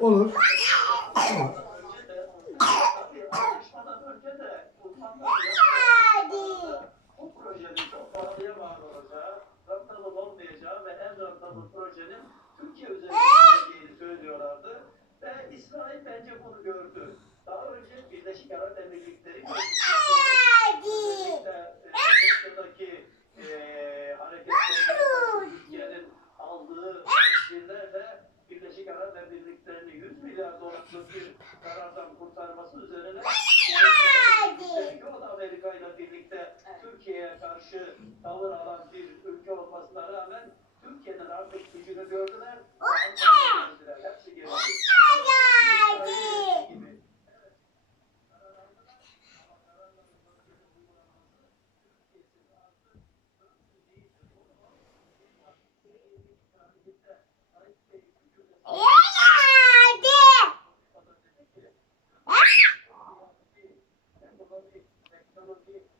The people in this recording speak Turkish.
Olur. Söylüyorlardı. Ve İsrail bence bunu gördü. Daha önce Birleşik Arap Emirlikleri bir karardan kurtarması üzerine da Amerika ile birlikte Türkiye'ye karşı tavır alan bir ülke olmasına rağmen Türkiye'nin artık gücünü gördüler. Hepsi Yeah.